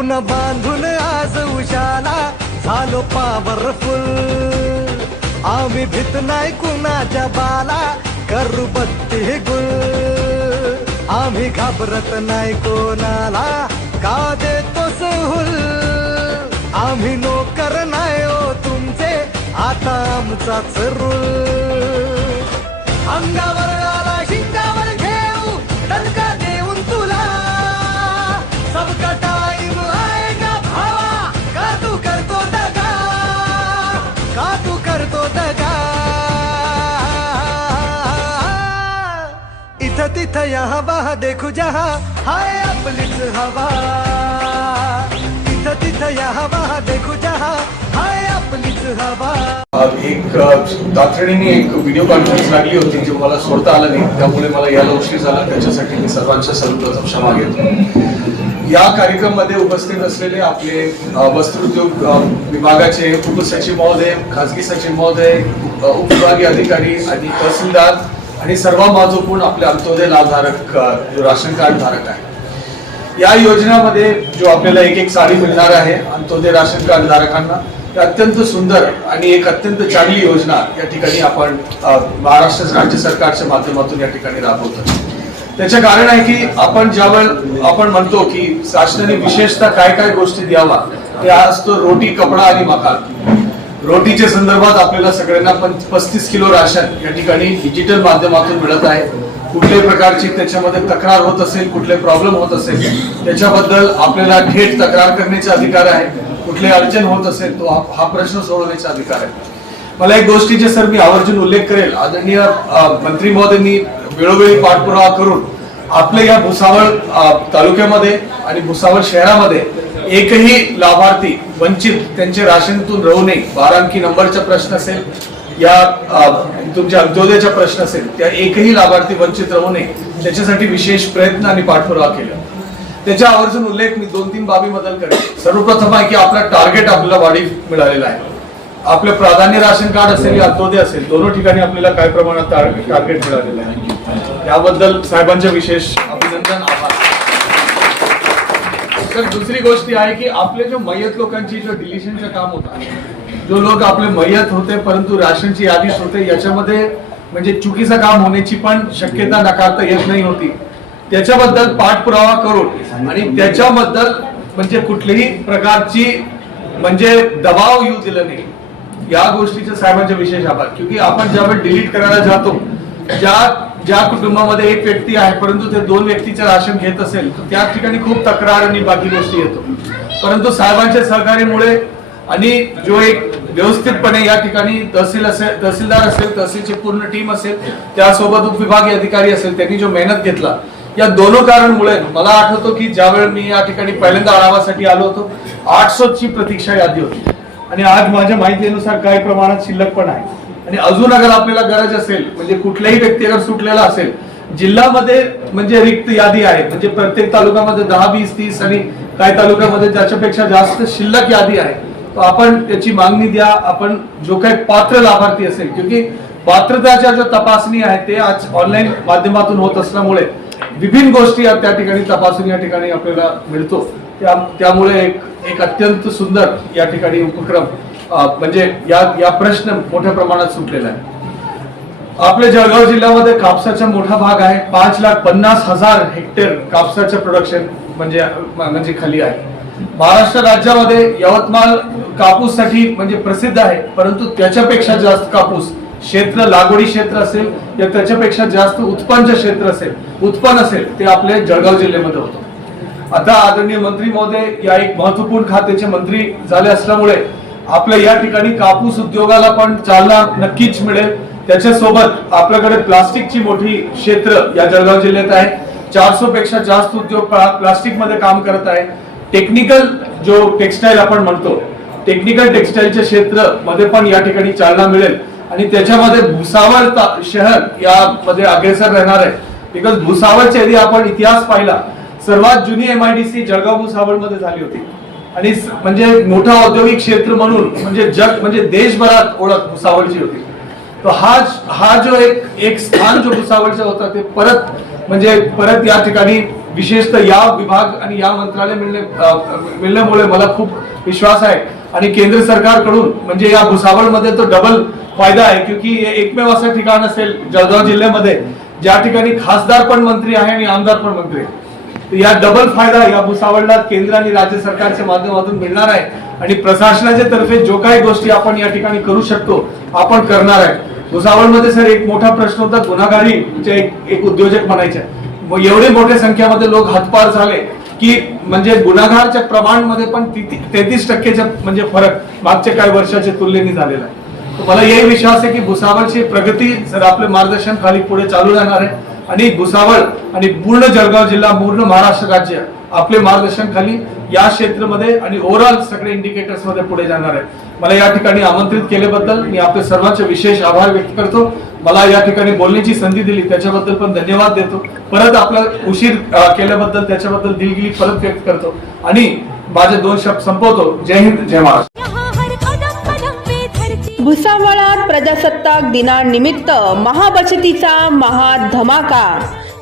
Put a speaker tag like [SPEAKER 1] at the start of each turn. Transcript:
[SPEAKER 1] स्वप्न बांधून आज उशाला झालो पॉवरफुल आम्ही भीत नाही कुणाच्या बाला करू बत्ती गुल. आम्ही घाबरत नाही कोणाला का देतो सहूल? आम्ही नोकर नाही ओ तुमचे आता आमचाच रूल अंगावर आला इथं तिथं या हवा देखू जहा. हाय आपलीच हवा. इथं तिथं या हवा देखू जहा. हाय आपलीच हवा.
[SPEAKER 2] एक तातडीने एक व्हिडिओ कॉन्फरन्स लागली होती जी मला सोडता आलं नाही. त्यामुळे मला याला उशीर झाला त्याच्यासाठी मी सर्वांच्या सर्वप्रथम क्षमा घेतो. या कार्यक्रममध्ये उपस्थित असलेले आपले वस्त्रोद्योग विभागाचे उपसचिव महोदय खासगी सचिव महोदय उपविभागीय अधिकारी आणि तहसीलदार आणि सर्वात महत्त्वपूर्ण आपले अंत्योदय लाभधारक जो राशन कार्ड धारक आहे. या योजनेमध्ये जो आपल्याला एक एक साडी मिळणार आहे अंत्योदय राशन कार्ड धारकांना अत्यंत सुंदर आणि एक अत्यंत चांगली योजना या ठिकाणी आपण महाराष्ट्र राज्य सरकारच्या माध्यमातून या ठिकाणी राबवतो. त्याचं कारण आहे की आपण ज्यावेळेस आपण म्हणतो की शासनाने विशेषतः काय काय गोष्टी द्यावा त्या असतो रोटी कपडा आणि मकान रोटीच्या संदर्भात आपल्याला सगळ्यांना पस्तीस किलो राशन या ठिकाणी डिजिटल माध्यमातून मिळत आहे. कुठल्याही प्रकारची त्याच्यामध्ये तक्रार होत असेल कुठले प्रॉब्लेम होत असेल त्याच्याबद्दल आपल्याला थेट तक्रार करण्याचा अधिकार आहे. कुठली अडचण होत असेल तो हा- प्रश्न सोडवण्याचा अधिकार आहे. मला एक गोष्टीचे सर मी आवर्जून उल्लेख करेल. आदरणीय मंत्री महोदयांनी वेळोवेळी पाठपुरावा करून आपल्या या भुसावळ तालुक्यामध्ये आणि भुसावळ शहरामध्ये एकही लाभार्थी वंचित त्यांचे राशनतून राहू नये. बारांकी नंबरचा प्रश्न असेल या तुमच्या अंत्योदयाचा प्रश्न असेल त्या एकही लाभार्थी वंचित राहू नये. त्याच्यासाठी विशेष प्रयत्न आणि पाठपुरावा केला. त्याच्या आवर्जून उल्लेख मी दोन तीन बाबी बदल करेन. सर्वप्रथम आहे की आपला टार्गेट आपल्याला वाढीव मिळालेला आहे. आपलं प्राधान्य राशन कार्ड असेल या अंत्योदय असेल दोन्ही ठिकाणी आपल्याला काय प्रमाणात टार्गेट टार्गेट मिळालेलं आहे. याबद्दल साहेबांचे विशेष अभिनंदन आभार. तर दुसरी गोष्ट आहे की आपले जो मयत लोकांची जो डिलिशनचं काम होता जो लोक आपले मयत होते परंतु राशनची यादीच होते याच्यामध्ये म्हणजे चुकीचं काम होण्याची पण शक्यता नकारता येत नाही होती. त्याच्याबद्दल पाठपुरावा करून आणि त्याच्याबद्दल म्हणजे कुठलीही प्रकारची म्हणजे दबाव येऊ दिलं नाही. या गोष्टीचे साहेबांचे विशेष आभार. क्योंकि आपण ज्यावेळेस डिलीट करायला जातो ज्या ज्या कुटुंबामध्ये एक व्यक्ती आहे परंतु ते दोन व्यक्तीचं राशन घेत असेल तर त्या ठिकाणी खूप तक्रार आणि बाकी गोष्टी येतो. परंतु साहेबांच्या सहकार्यामुळे आणि जो एक व्यवस्थितपणे या ठिकाणी तहसील असेल तहसीलदार असेल तहसीलची पूर्ण टीम असेल त्यासोबत उपविभागीय अधिकारी असेल त्यांनी जो मेहनत घेतला या दोनों कारणमुळे मला आठवतो की ज्यावेळेस मी या ठिकाणी पहिल्यांदा आढावासाठी आलो होतो आठशे ची प्रतीक्षा यादी होती. आणि आज माझ्या माहितीनुसार काही प्रमाणात शिल्लक पण आहे. आणि अजून अगर आपल्याला गरज असेल म्हणजे कुठल्याही व्यक्ती अगर सुटलेला असेल जिल्ह्यामध्ये म्हणजे रिक्त यादी आहे. म्हणजे प्रत्येक तालुक्यामध्ये दहा वीस तीस आणि काही तालुक्यामध्ये त्याच्यापेक्षा जास्त शिल्लक यादी आहे तर आपण त्याची मागणी द्या. आपण जो काही पात्र लाभार्थी असेल क्योंकि पात्रताच्या ज्या तपासणी आहे ते आज ऑनलाईन माध्यमातून होत असल्यामुळे विभिन्न गोष्टी त्या ठिकाणी तपासून या ठिकाणी आपल्याला मिळतो. त्या त्यामुळे एक एक अत्यंत सुंदर या ठिकाणी उपक्रम म्हणजे या या प्रश्न मोठ्या प्रमाणात सुटलेला आहे. आपल्या जळगाव जिल्ह्यामध्ये कापसाचा मोठा भाग आहे. पाच लाख पन्नास हजार हेक्टर कापसाचं प्रोडक्शन म्हणजे म्हणजे खाली आहे. महाराष्ट्र राज्यामध्ये यवतमाळ कापूससाठी म्हणजे प्रसिद्ध आहे. परंतु त्याच्यापेक्षा जास्त कापूस क्षेत्र लागवडी क्षेत्र असेल या त्याच्यापेक्षा जास्त उत्पन्न क्षेत्र असेल उत्पन्न असेल ते आपल्या जळगाव जिल्ह्यामध्ये होतं. आता आदरणीय मंत्री महोदय या एक महत्त्वपूर्ण खात्याचे मंत्री झाले असल्यामुळे आपल्या या ठिकाणी कापूस उद्योगाला पण चालना नक्कीच मिळेल. त्याच्यासोबत आपल्याकडे प्लास्टिकची मोठी क्षेत्र या जळगाव जिल्ह्यात आहे. चारशे पेक्षा जास्त उद्योग प्लास्टिकमध्ये काम करत आहे. टेक्निकल जो टेक्सटाईल आपण म्हणतो टेक्निकल टेक्सटाईलच्या क्षेत्रमध्ये पण या ठिकाणी चालना मिळेल. आणि त्याच्यामध्ये भुसावळ शहर यामध्ये अग्रेसर राहणार आहे. बिकॉज भुसावळच्या आपण इतिहास पाहिला. सर्वात जुनी एमआयडीसी जळगाव भुसावळमध्ये झाली होती. आणि म्हणजे मोठा औद्योगिक क्षेत्र म्हणून म्हणजे जग म्हणजे देशभरात ओळख भुसावळची होती तर हा हा जो एक एक स्थान जो भुसावळचा होता ते परत म्हणजे परत या ठिकाणी विशेषतः या विभाग आणि या मंत्रालय मिळणे मिळण्यामुळे मला खूप विश्वास आहे आणि केंद्र सरकारकडून म्हणजे या भुसावळमध्ये तो डबल फायदा आहे क्योंकि हे एकमेव असं ठिकाण असेल जळगाव जिल्ह्यामध्ये ज्या ठिकाणी खासदार पण मंत्री आहे आणि आमदार पण मंत्री आहे. या डबल फायदा या भुसावळला केंद्र आणि राज्य सरकारच्या माध्यमातून मिळणार आहे. आणि प्रशासनाच्या तर्फे जो काही गोष्टी आपण या ठिकाणी करू शकतो आपण करणार आहे. भुसावळमध्ये सर एक मोठा प्रश्न होता गुन्हेगारीचे एक एक उद्योजक म्हणायचे. एवढे मोठ्या संख्येमध्ये लोक हातपार झाले की म्हणजे गुन्हेगारच्या प्रमाणमध्ये पण तेहतीस टक्केच्या म्हणजे फरक मागच्या काही वर्षाच्या तुलनेने झालेला आहे. मला याही विश्वास आहे की भुसावळची प्रगती जर आपले मार्गदर्शन खाली पुढे चालू राहणार आहे आणि भुसावळ आणि पूर्ण जळगाव जिल्हा पूर्ण महाराष्ट्र राज्य आपले मार्गदर्शन खाली या क्षेत्रामध्ये आणि ओव्हरऑल सगळे इंडिकेटर्समध्ये पुढे जाणार आहे. मला या ठिकाणी आमंत्रित केल्याबद्दल मी आपले सर्वांचे विशेष आभार व्यक्त करतो. मला या ठिकाणी बोलण्याची संधी दिली त्याच्याबद्दल पण धन्यवाद देतो. परत आपला उशीर केल्याबद्दल त्याच्याबद्दल दिलगिरी परत व्यक्त करतो. आणि माझे दोन शब्द संपवतो. जय हिंद जय महाराष्ट्र.
[SPEAKER 3] भुसावळात प्रजासत्ताक दिनानिमित्त महाबचतीचा महाधमाका.